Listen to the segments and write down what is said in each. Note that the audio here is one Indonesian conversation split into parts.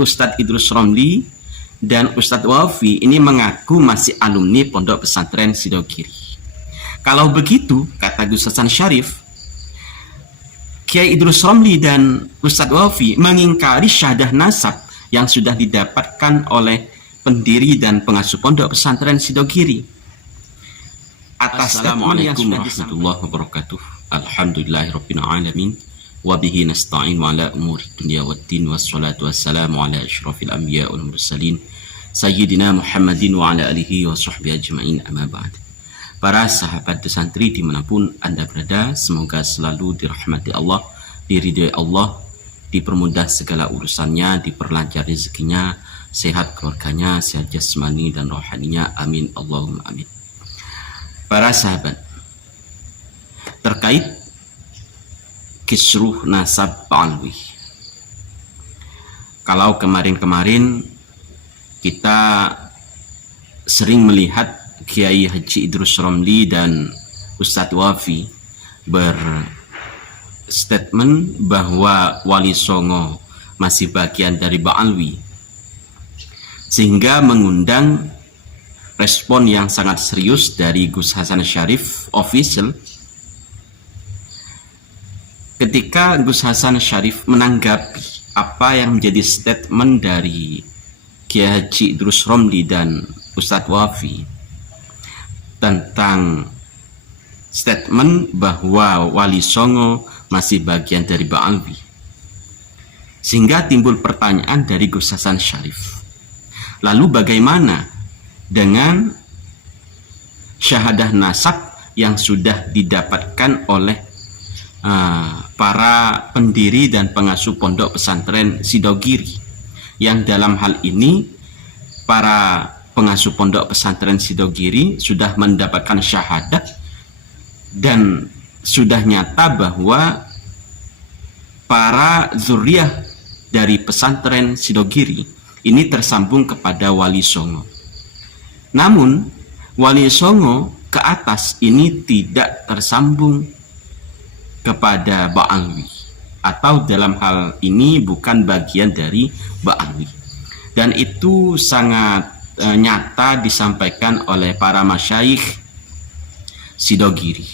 Ustadz Idrus Romli dan Ustadz Wafi ini mengaku masih alumni Pondok Pesantren Sidogiri. Kalau begitu, kata Gus Hasan Syarif, Kiai Idrus Romli dan Ustadz Wafi mengingkari syahadah nasab yang sudah didapatkan oleh pendiri dan pengasuh Pondok Pesantren Sidogiri. Atas Assalamualaikum warahmatullahi wabarakatuh. Alhamdulillahirabbil alamin. Wa bihi nasta'in wa ala umuri dunya waddin wassalatu wassalamu ala asyrafil anbiya wal mursalin sayyidina Muhammadin wa ala alihi wa sahbihi ajma'in, amma ba'd. Para sahabat santri dimanapun Anda berada, semoga selalu dirahmati Allah, diridhai Allah, dipermudah segala urusannya, diperlancar rezekinya, sehat keluarganya, sehat jasmani dan rohaninya, amin Allahumma amin. Para sahabat, terkait kisruh nasab Ba'alwi, kalau kemarin-kemarin kita sering melihat Kiai Haji Idrus Romli dan Ustadz Wafi berstatement bahwa Wali Songo masih bagian dari Ba'alwi, sehingga mengundang respon yang sangat serius dari Gus Hasan Syarif official ketika Gus Hasan Syarif menanggapi apa yang menjadi statement dari Kiai Haji Idrus Romli dan Ustadz Wafi tentang statement bahwa Wali Songo masih bagian dari Ba'alwi, sehingga timbul pertanyaan dari Gus Hasan Syarif, lalu bagaimana dengan syahadah nasab yang sudah didapatkan oleh para pendiri dan pengasuh Pondok Pesantren Sidogiri, yang dalam hal ini para pengasuh Pondok Pesantren Sidogiri sudah mendapatkan syahadat dan sudah nyata bahwa para zuriyah dari pesantren Sidogiri ini tersambung kepada Wali Songo. Namun Wali Songo ke atas ini tidak tersambung kepada Ba'alwi, atau dalam hal ini bukan bagian dari Ba'alwi, dan itu sangat nyata disampaikan oleh para masyayikh Sidogiri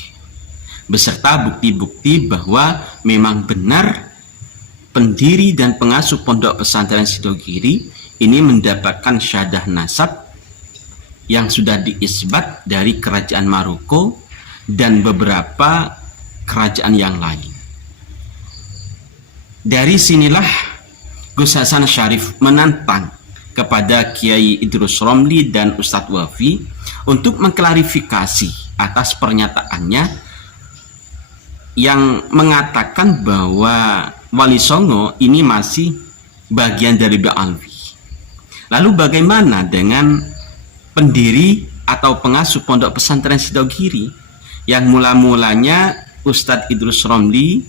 beserta bukti-bukti bahwa memang benar pendiri dan pengasuh Pondok Pesantren Sidogiri ini mendapatkan syahadah nasab yang sudah diisbat dari kerajaan Maroko dan beberapa kerajaan yang lain. Dari sinilah Gus Hasan Syarif menantang kepada Kiai Idrus Romli dan Ustadz Wafi untuk mengklarifikasi atas pernyataannya yang mengatakan bahwa Wali Songo ini masih bagian dari Ba'alwi. Lalu bagaimana dengan pendiri atau pengasuh Pondok Pesantren Sidogiri yang mula-mulanya Ustadz Idrus Romli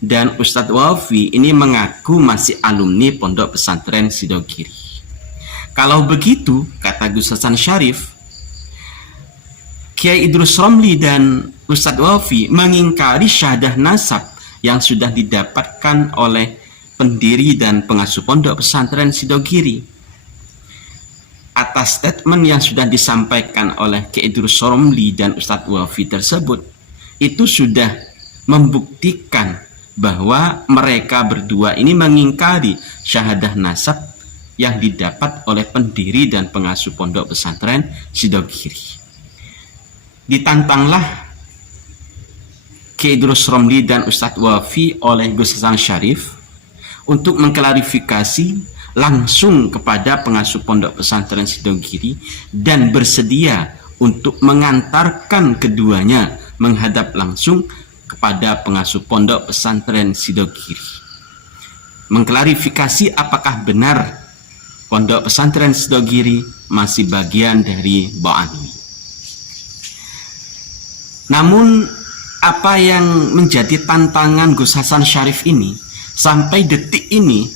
dan Ustadz Wafi ini mengaku masih alumni Pondok Pesantren Sidogiri? Kalau begitu, kata Gus Hasan Syarif, Kiai Idrus Romli dan Ustadz Wafi mengingkari syahadah nasab yang sudah didapatkan oleh pendiri dan pengasuh Pondok Pesantren Sidogiri. Atas statement yang sudah disampaikan oleh Kiai Idrus Romli dan Ustadz Wafi tersebut, itu sudah membuktikan bahwa mereka berdua ini mengingkari syahadah nasab yang didapat oleh pendiri dan pengasuh Pondok Pesantren Sidogiri. Ditantanglah Kiai Idrus Romli dan Ustadz Wafi oleh Gus Hasan Syarif untuk mengklarifikasi langsung kepada pengasuh Pondok Pesantren Sidogiri dan bersedia untuk mengantarkan keduanya menghadap langsung kepada pengasuh Pondok Pesantren Sidogiri, mengklarifikasi apakah benar Pondok Pesantren Sidogiri masih bagian dari Ba'alwi. Namun apa yang menjadi tantangan Gus Hasan Syarif ini, sampai detik ini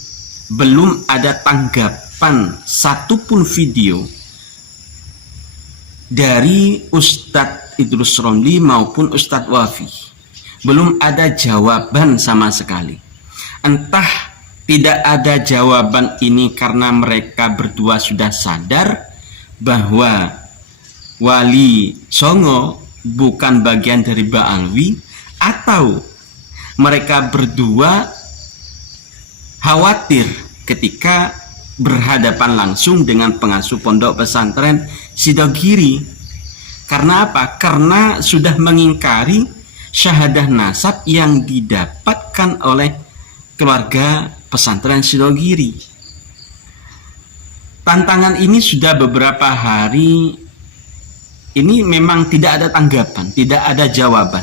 belum ada tanggapan satupun video dari Ustadz Idrus Romli maupun Ustadz Wafi. Belum ada jawaban sama sekali. Entah Tidak ada jawaban ini karena mereka berdua sudah sadar bahwa Wali Songo bukan bagian dari Ba'alwi, atau mereka berdua khawatir ketika berhadapan langsung dengan pengasuh pondok pesantren Sidogiri. Karena apa? Karena sudah mengingkari syahadah nasab yang didapatkan oleh keluarga pesantren Sidogiri. Tantangan ini sudah beberapa hari ini memang tidak ada tanggapan, tidak ada jawaban.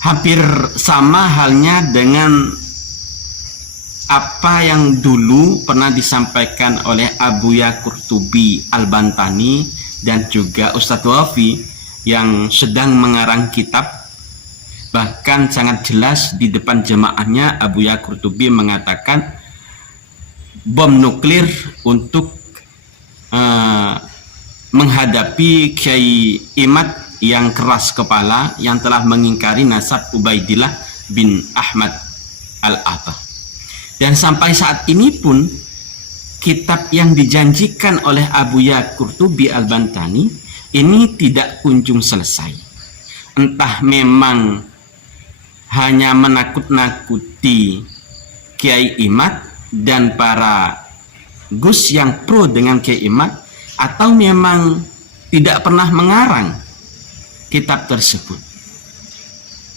Hampir sama halnya dengan apa yang dulu pernah disampaikan oleh Abuya Qurtubi Al-Bantani dan juga Ustadz Wafi yang sedang mengarang kitab. Bahkan sangat jelas di depan jemaahnya Abuya Qurtubi mengatakan bom nuklir untuk menghadapi Kiai Imad yang keras kepala yang telah mengingkari nasab Ubaidillah bin Ahmad Al-Aba. Dan sampai saat ini pun kitab yang dijanjikan oleh Abuya Qurtubi Al-Bantani ini tidak kunjung selesai. Entah memang hanya menakut-nakuti Kiai Imad dan para Gus yang pro dengan Kiai Imad, atau memang tidak pernah mengarang kitab tersebut,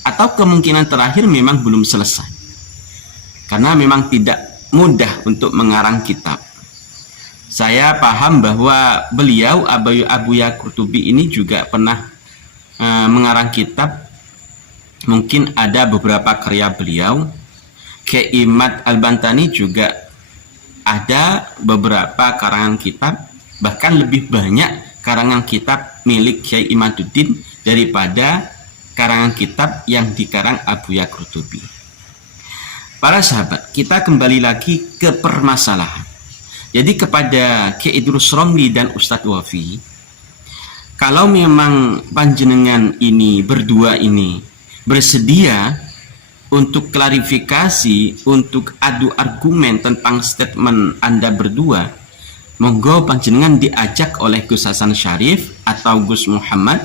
atau kemungkinan terakhir memang belum selesai karena memang tidak mudah untuk mengarang kitab. Saya paham bahwa beliau Abuya Qurtubi ini juga pernah mengarang kitab. Mungkin ada beberapa karya beliau. Kiai Imad Al-Bantani juga ada beberapa karangan kitab, bahkan lebih banyak karangan kitab milik Kiai Imaduddin daripada karangan kitab yang dikarang Abuya Qurtubi. Para sahabat, kita kembali lagi ke permasalahan. Jadi kepada Kiai Idrus Romli dan Ustadz Wafi, kalau memang panjenengan ini berdua ini bersedia untuk klarifikasi, untuk adu argumen tentang statement Anda berdua, monggo panjenengan diajak oleh Gus Hasan Syarif atau Gus Muhammad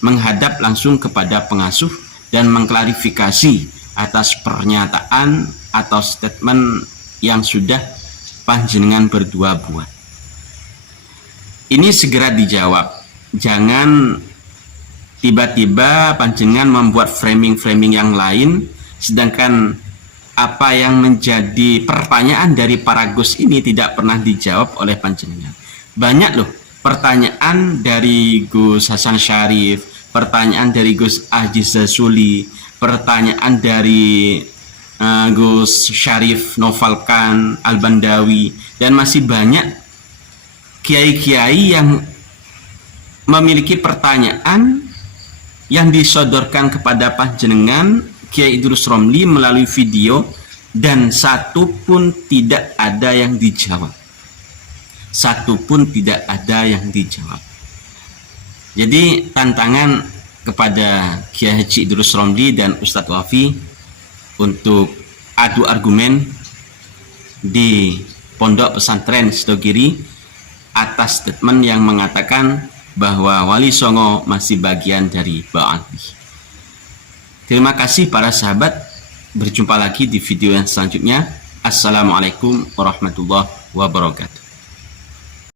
menghadap langsung kepada pengasuh dan mengklarifikasi atas pernyataan atau statement yang sudah panjenengan berdua buat. Ini segera dijawab. Jangan tiba-tiba panjenengan membuat framing-framing yang lain, sedangkan apa yang menjadi pertanyaan dari para Gus ini tidak pernah dijawab oleh panjenengan. Banyak loh pertanyaan dari Gus Hasan Syarif, pertanyaan dari Gus Aziz Zazuli, pertanyaan dari Gus Syarif Novalkan Al-Bandawi, dan masih banyak kiai-kiai yang memiliki pertanyaan yang disodorkan kepada panjenengan Kiai Idrus Romli melalui video, dan satu pun tidak ada yang dijawab. Satu pun tidak ada yang dijawab. Jadi tantangan kepada Kiai Haji Idrus Romli dan Ustadz Wafi untuk adu argumen di Pondok Pesantren Sidogiri atas statement yang mengatakan bahwa Wali Songo masih bagian dari Ba'alwi. Terima kasih para sahabat. Berjumpa lagi di video yang selanjutnya. Assalamualaikum warahmatullahi wabarakatuh.